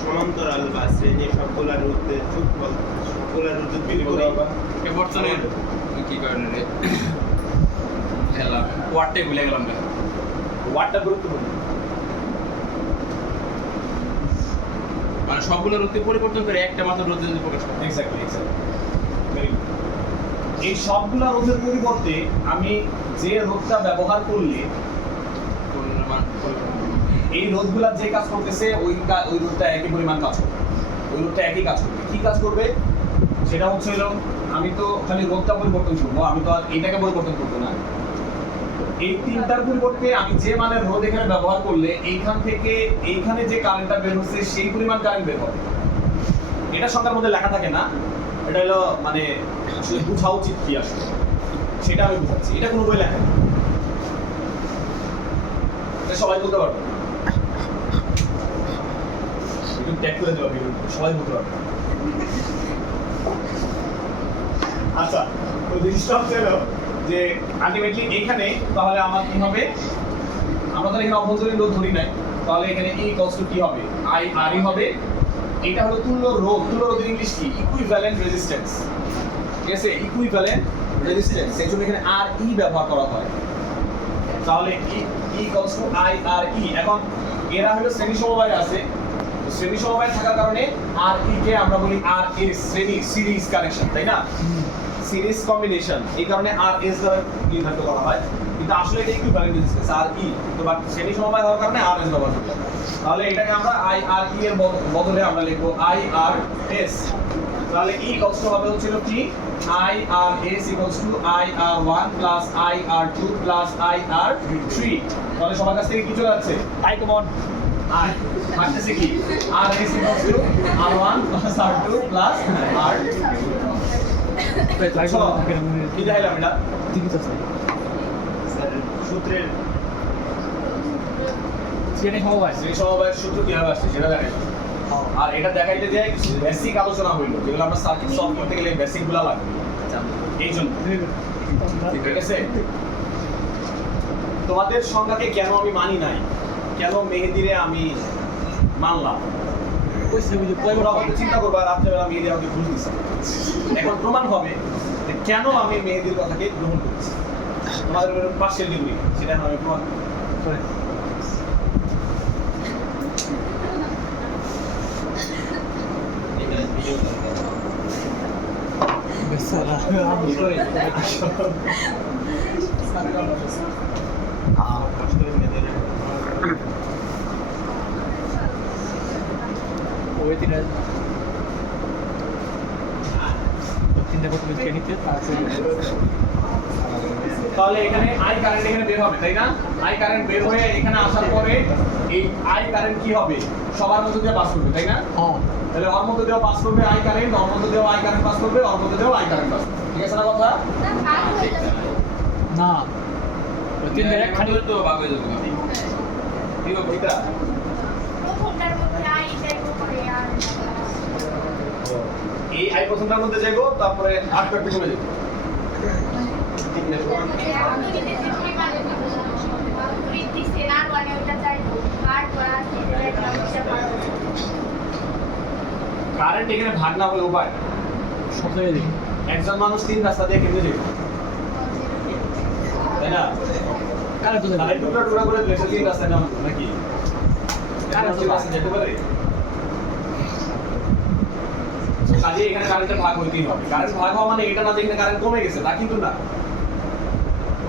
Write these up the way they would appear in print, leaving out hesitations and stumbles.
সমান্তরাল বা শ্রেণী সবগুলা রোধে যোগফল সবগুলা রোধ বিলি করি এ বর্তমানে কি কারণে রে এলা ওয়াটে ভুলে গেলাম রে ওয়াটটা গুরুত্বপূর্ণ মানে সবগুলো রোধে পরিবর্তন করে একটা মাত্র রোধে যদি প্রকাশ করে এক্স্যাক্টলি ভেরি গুড এই সবগুলা রোধের পরিবর্তে আমি যে রোধটা ব্যবহার করলে এই রোধগুলা যে কাজ করতেছে ওই রোধটা একই পরিমাণ কাজ করবে ওই রোধটা একই কাজ করবে কি কাজ করবে সেটা হচ্ছে হলো আমি তো খালি রোধটা পরিবর্তন করবো আমি তো আর এইটাকে পরিবর্তন করবো না এই তিনটার পরিবর্তে আমি যে মানের রোধ এখানে ব্যবহার করলে এইখান থেকে এইখানে যে কারেন্টটা বের হচ্ছে সেই পরিমাণ কারেন্ট বের হবে এটা সংখ্যার মধ্যে লেখা থাকে না এটা হলো মানে আসলে বোঝা উচিত কি আসলে সেটা আমি বুঝাচ্ছি এটা কোনো বই লেখা নেই এটা সবাই বলতে পারবে একটু ট্যাগ করে দেওয়া সবাই বলতে পারবে আচ্ছা তো জিনিসটা হচ্ছে হলো যে আলটিমেটলি এখানে তাহলে আমার কি হবে আমরা তো এখানে অভ্যন্তরীণ রোধ ধরি নাই তাহলে এখানে E ইকুয়ালস টু কি হবে I R হবে এটা হলো তুল্য রোধের ইংলিশ কি ইকুইভ্যালেন্ট রেজিস্ট্যান্স ঠিক আছে ইকুইভ্যালেন্ট রেজিস্ট্যান্স এই জন্য এখানে RE ব্যবহার করা হয় তাহলে E equals to I R E এখন এরা হলো শ্রেণী সমবায় আছে শ্রেণী সমবায় থাকার কারণে RE কে আমরা বলি RS শ্রেণী সিরিজ কানেকশন তাই না সিরিজ কম্বিনেশন এই কারণে RS দ্বারা নির্ধারিত করা হয় কিন্তু আসলে এটা ইকুইভ্যালেন্ট রেজিস্ট্যান্স RE তো বাট শ্রেণী সমবায় হওয়ার কারণে RS ব্যবহার করতে হয় তাহলে এটাকে আমরা IRE এর বদলে আমরা লিখব IRS তাহলে E ইকুয়ালস টু হবে হচ্ছে কি IRS equals to IR1 plus IR2 plus IR3 তাহলে সবার কাছ থেকে কি চলে যাচ্ছে আই কমন আর থাকতেছে কি RS equals to R1 plus R2 plus R কি দেখাইলাম এটা ঠিক আছে স্যার সূত্রের শ্রেণী সমবায়ের সূত্র কিভাবে আসছে সেটা দেখাই আর এটা দেখাইতে যে কিছু বেসিক আলোচনা হইলো যেগুলো আমরা সার্কিট সলভ করতে গেলে বেসিক গুলা লাগবে এই জন্য ঠিক আছে তোমাদের সংখ্যাকে কেন আমি মানি নাই কেন মেহেদিরে আমি মানলাম চিন্তা করবো রাত্রেবেলা মেহেদি আমাকে ভুল দিচ্ছে এখন প্রমাণ হবে যে কেন আমি মেহেদির কথাকে গ্রহণ করছি তোমাদের পার্সিয়াল ডিগ্রি সেটা আমি প্রমাণ করে তাহলে এখানে আই কারেন্ট এখানে বের হবে তাই না আই কারেন্ট বের হয়ে এখানে আসার পরে এই আই কারেন্ট কি হবে সবার মধ্যে দিয়ে পাস করবে তাই না তাহলে ওর মধ্যে দিয়েও পাস করবে আই কারেন্ট ওর মধ্যে দিয়েও আই কারেন্ট পাস করবে ওর মধ্যে দিয়েও আই কারেন্ট পাস করবে ঠিক আছে না কথা না তিন মিনিট খালি তো ভাগ হয়ে যাবে ঠিক আছে এটা প্রথমটার মধ্যে আই যাইবো পরে আর এই আই প্রথমটার মধ্যে যাইবো তারপরে আর কত করে যাবে ঠিক আছে আমি যদি দিতে পারি বৃদ্ধি সে আর মানে ওটা চাইবো আর করা এটা হিসাব করব কারেন্ট এখানে ভাগ না হলে উপায় সব জায়গায় দেখি একজন মানুষ তিন রাস্তা দিয়ে কেমনে যাবে তাই না কারেন্ট তো তাহলে টুকরা টুকরা করে দিলে তিন রাস্তা নাম নাকি কারেন্ট তো রাস্তা যেতে পারে কাজে এখানে কারেন্টের ভাগ হইতেই হবে কারেন্ট ভাগ হওয়া মানে এটা না যে এখানে কারেন্ট কমে গেছে তা কিন্তু না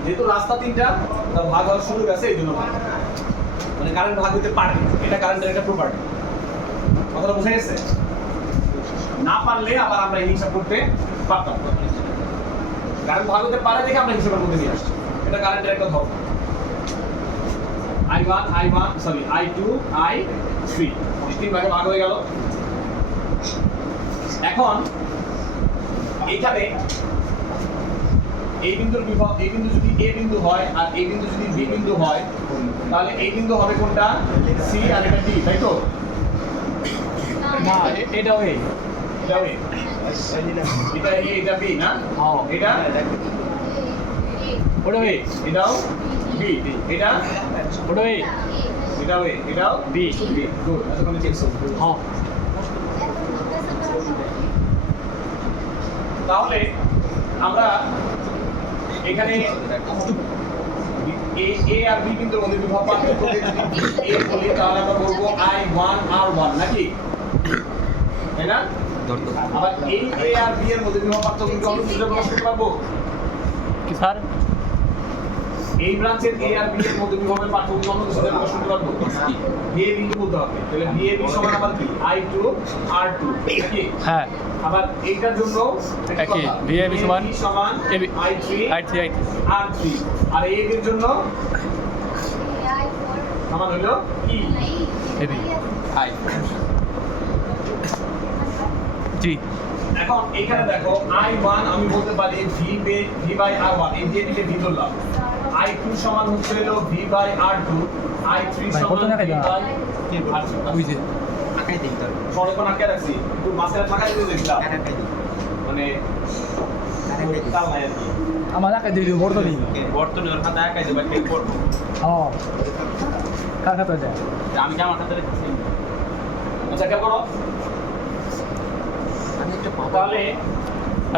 যেহেতু রাস্তা তিনটা তা ভাগ হওয়ার সুযোগ আছে এই জন্য ভাগ মানে কারেন্ট ভাগ হইতে পারে এটা কারেন্টের একটা প্রপার্টি কথাটা বোঝা গেছে না পারলে আবার আমরা এই হিসাব করতে পারতাম কারেন্ট ভাগ হতে পারে দেখে আমরা হিসাবের মধ্যে নিয়ে আসছি এটা কারেন্টের একটা ধর্ম I1 সরি I2 I3 তিন ভাগে ভাগ হয়ে গেল এখন এখানে এই বিন্দুর বিভব এই বিন্দু যদি A বিন্দু হয় আর এই বিন্দু যদি B বিন্দু হয় তাহলে এই বিন্দু হবে কোনটা C আর এটা D তাই তো না এটাও এই এটা A এটা A এটা B না এটা ওটা এই এটাও B এটা ওটা এই এটাও A, এটাও B। গুড, এতক্ষণে চেক করব। হ্যাঁ তাহলে আমরা এখানে A আর B বিন্দুর মধ্যে বিভব পার্থক্য যদি A বলি তাহলে আমরা বলবো I1 R1 নাকি? তাই না? আবার এই A আর B এর মধ্যে বিভব পার্থক্য কি অন্য সূত্রে প্রকাশ করতে পারবো? কি স্যার এই ব্রাঞ্চের A আর B এর মধ্যে বিভবের পার্থক্য কি অন্য সূত্রে প্রকাশ করতে পারবো? A বিন্দু বলতে হবে। তাহলে B AB সমান আবার কি? I2 R2 নাকি? হ্যাঁ আবার এইটার জন্য একই, BAB সমান AB I3 I3 R3 R A এর জন্য সমান হলো E AB আই জি এখন এখানে দেখো I1 আমি বলতে পারি V বাই R1 এই দিয়ে দিলে V ধরলাম I2 সমান হচ্ছে হলো V বাই R2 I3 ভাই, কত সমান টাকা V দেওয়া? বাই R3 ওই যে আকাই দিন তোর সরলকোণ আটকে রাখছি একটু মাঝখানে ফাঁকা দিয়ে দিয়েছিলাম আকাই দিন মানে তাল নাই আর কি আমার এলাকায় দিয়ে দিব বর্তমানে বর্তমানে খাতা আকাই দেবা কে করব হ্যাঁ কার খাতা দেয় আমি জামা খাতা রেখেছি আচ্ছা কেমন করো আমি একটা তাহলে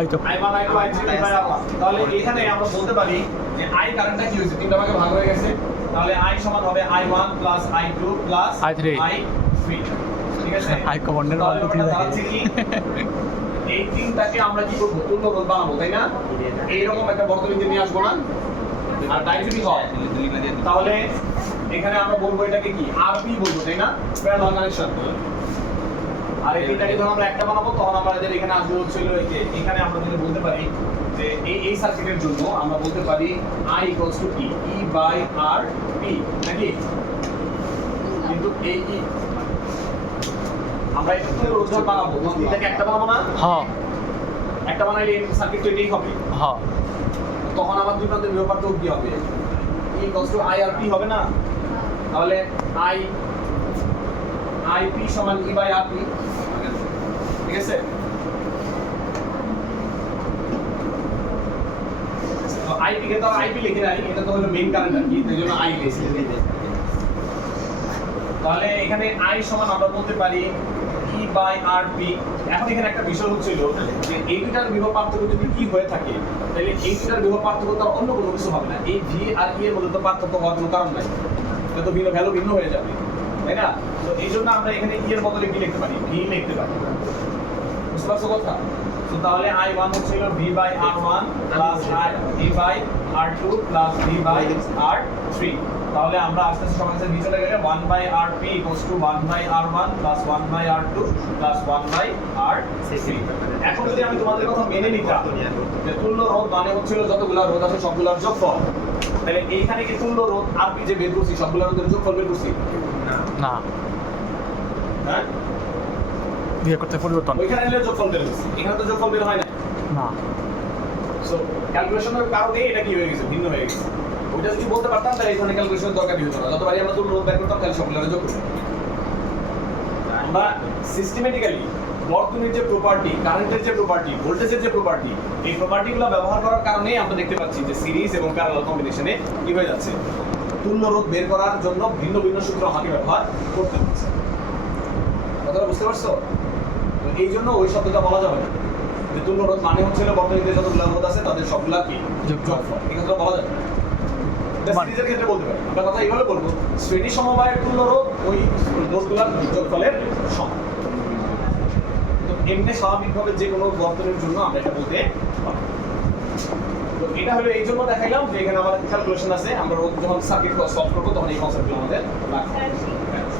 এই তো I1 I2 I3 V by R1 তাহলে এখানে আমরা বলতে পারি যে I কারেন্টটা কি হয়েছে তিনটা ভাগে ভাগ হয়ে গেছে তাহলে I সমান হবে I1 plus I2 plus I3 I3 ঠিক আছে I কমান্ডের তাহলে মান তো ওটা ঠিক দাঁড়াচ্ছে আছে কি এই তিনটাকে আমরা কি করব তুল্য রোধ বানাবো তাই না এইরকম একটা বর্তনীতে নিয়ে আসবো না আর ডাইভিটি হয় তাহলে এখানে আমরা বলবো এটাকে কি আরপি বলবো তাই না প্যারালাল কানেকশন আর এইটাকে যখন আমরা একটা বানাবো তখন আমাদের এখানে আসবে হচ্ছে হলো এই যে এখানে আমরা যদি বলতে পারি যে এই সার্কিটের জন্য আমরা বলতে পারি I E E by R P নাকি কিন্তু এই E আমরা এটা তো রোধ বানাবো তখন এটাকে একটা বানাবো না হ্যাঁ একটা বানাইলে এই সার্কিট তো এটাই হবে হ্যাঁ তখন আমার দুই প্রান্তের বিভব পার্থক্য কি হবে E I আর P হবে না তাহলে IP সমান E বাই RP ঠিক আছে তো IP কে তো IP লিখে নাই এটা তো হলো মেইন কারেন্ট আর কি এই জন্য I লিখেছি তাহলে এখানে I সমান আমরা বলতে পারি E বাই RP এখন এখানে একটা বিষয় হচ্ছিল যে এই দুটার বিভব পার্থক্য যদি কি হয়ে থাকে তাহলে এই দুটার বিভব পার্থক্য তো অন্য কোনো কিছু হবে না এই V আর E এর মধ্যে তো পার্থক্য হওয়ার কোনো কারণ নাই এটা তো ভিন্ন ভ্যালু ভিন্ন হয়ে যাবে তাই না তো এই জন্য আমরা এখানে E এর বদলে কি লিখতে পারি V লিখতে পারি বুঝতে পারছো কথা তো তাহলে I1 হচ্ছিল V by R1 plus E by R2 plus V by R3 তাহলে আমরা আস্তে আস্তে সবার কাছে V চলে গেলে 1 by RP equals to 1 by R1 plus 1 by R2 plus 1 by R3 এখন যদি আমি তোমাদের কথা মেনে নিতাম যে তুল্য রোধ মানে হচ্ছিল যতগুলো রোধ আছে সবগুলোর যোগফল তাহলে এইখানে কি তুল্য রোধ RP যে বের করছি সবগুলোর রোধের যোগফল বের করছি না হ্যাঁ বিয়ে করতে পরিবর্তন ওইখানে নিলে যোগফল বের হচ্ছে এখানে তো যোগফল বের হয় না না সো ক্যালকুলেশনের কারণে এটা কি হয়ে গেছে ভিন্ন হয়ে গেছে ওইটা যদি বলতে পারতাম তাহলে এখানে ক্যালকুলেশনের দরকার হতো না যতবারই আমরা তুল্য রোধ বের করতাম তাহলে সবগুলোর যোগ করতাম আমরা সিস্টেমেটিক্যালি বর্তনীর যে প্রপার্টি কারেন্টের যে প্রপার্টি ভোল্টেজের যে প্রপার্টি এই প্রপার্টিগুলো ব্যবহার করার কারণে আমরা দেখতে পাচ্ছি যে সিরিজ এবং প্যারালাল কম্বিনেশনে কি হয়ে যাচ্ছে তুল্য রোধ বের করার জন্য ভিন্ন ভিন্ন সূত্র আমাকে ব্যবহার করতে হচ্ছে কথাটা বুঝতে পারছো তো এই জন্য ওই শব্দটা বলা যাবে না যে তুল্য রোধ মানে হচ্ছে বর্তনীতে যতগুলো রোধ আছে তাদের সবগুলা কি যোগফল এই কথাটা বলা যাবে না সিরিজের ক্ষেত্রে বলতে পারি আমরা কথা এইভাবে বলবো শ্রেণী সমবায়ের তুল্য রোধ ওই রোধগুলোর যোগফলের সমান তো এমনি স্বাভাবিকভাবে যে কোনো বর্তনীর জন্য আমরা এটা বলতে পারি তো এটা হলো এই জন্য দেখাইলাম যে এখানে আমাদের ক্যালকুলেশন আছে আমরা যখন সার্কিট সলভ করবো তখন এই কনসেপ্টগুলো আমাদের লাগবে